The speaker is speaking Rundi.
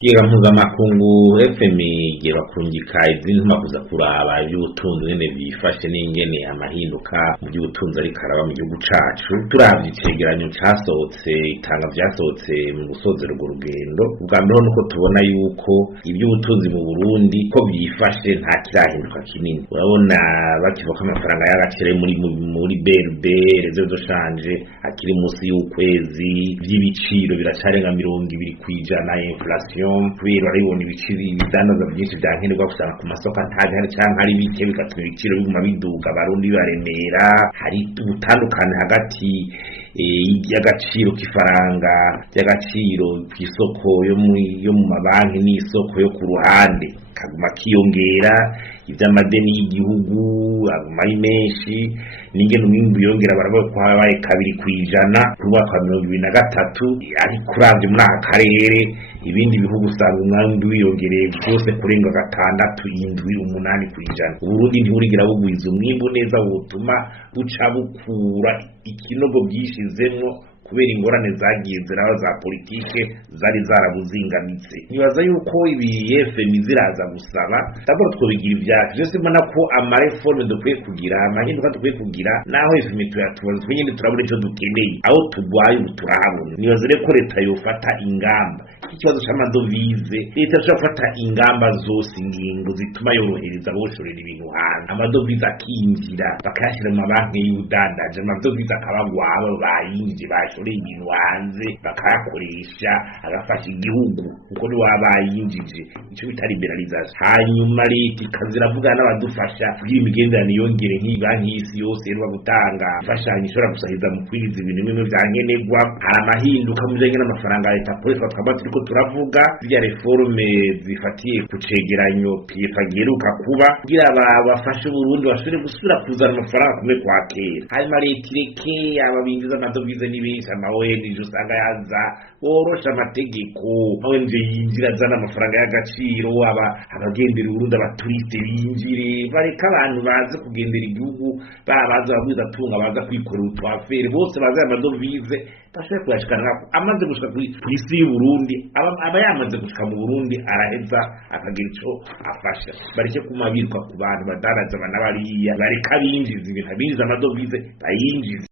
Kigega mpuzamakungu FMI igera kurungika izindi mpabuza kuraba iby'ubutunzi nyene bifashe n'ingene amahinduka mu by'ubutunzi ariko araba mu gihugu cacu. Turavye icegeranyo casohotse, itanga vyasohotse mu gusozera urwo rugendo, ubwa mbere nuko tubona yuko iby'ubutunzi mu Burundi ko byifashe nta kirahinduka kinini. Urabona bakivuga amafaranga y'agaciro muri BRB reserve de change akiri musi y'ukwezi, vy'ibiciro biracarenga 20% inflation kubera aribona ibiciro bidandaza byinshi byankenerwa gusanga ku masoko ntagari canke ari bike bigatuma ibiciro biguma biduga, abarundi baremera. Hari ubutandukane hagati y'agaciro k'ifaranga y'agaciro kw'isoko yo mu mabanki n'isoko yo ku ruhande kaguma kiyongera, ivy'amadeni y'igihugu aguma ari menshi, n'ingene umwimbu yongera baravuga ko habaye 2% ku mwaka wa 2023, ariko uravye muri aka karere ibindi bihugu usanga umwimbu wiyongereye byose kurenga 6, 7, 8%. Uburundi ntiburigira bugwiza umwimbu neza wotuma buca bukura ikinogo byishizemwo kubera ingorane zagiye ziraba za politike zari zarabuzingamitse. Nibaza yuko ibi FMI ziraza gusaba taboro twobigira ivyacu byose, mbona ko amareforme dukwiye kugira, amahinduka dukwiye kugira, naho FMI tuyatubaza twenyene turabura ico dukeneye, aho tugwaye ubu turahabona. Nibaza rero ko leta yofata ingamba ikibazo c'amadovize, leta yofata ingamba zose, ingingo zituma yorohereza aboshorera ibintu hanze, amadovize akinjira bakayashira mu mabanki y'ubudandaje, amadovize akabagwaba bayinjije bashore ibintu hanze bakayakoresha agafasha igihugu kuko ni wabayinjije, ico bita liberalisation. Hanyuma leta ikaziravuga n'abadufasha kugira imigenderanire yongere nk'ibanki y'isi yose yerwa gutanga ifashanyo ishobora gusahiza mu kwiriza ibintu bimwe vyankenerwa. Hari amahinduka mu bijanye n'amafaranga leta akoresha, twaba turiko turavuga zirya reforme zifatiye ku cegeranyo PF giheruka kuba kugira bafashe Burundi bashobore gusubira kuzana amafaranga kumwe kwa kera. Hanyuma leta ireke ababinjiza amadovize n'ibindi ONG usanga yaza borosha amategeko, ONG yinjira azana amafaranga y'agaciro, abagendera Burundi abaturiste binjire, bareka abantu baze kugendera igihugu, baza babuza tunga baza kwikorera utwafere, bose baza amadovize bashobora kuyashikana amaze gushika kw'isi y'Uburundi. Aba yamaze gushika mu Burundi araheza akagira ico afasha. Bareke kumabirwa ku bantu badaraza bana bariya, bareka binjiza ibintu, binjiza amadovize bayinjiza.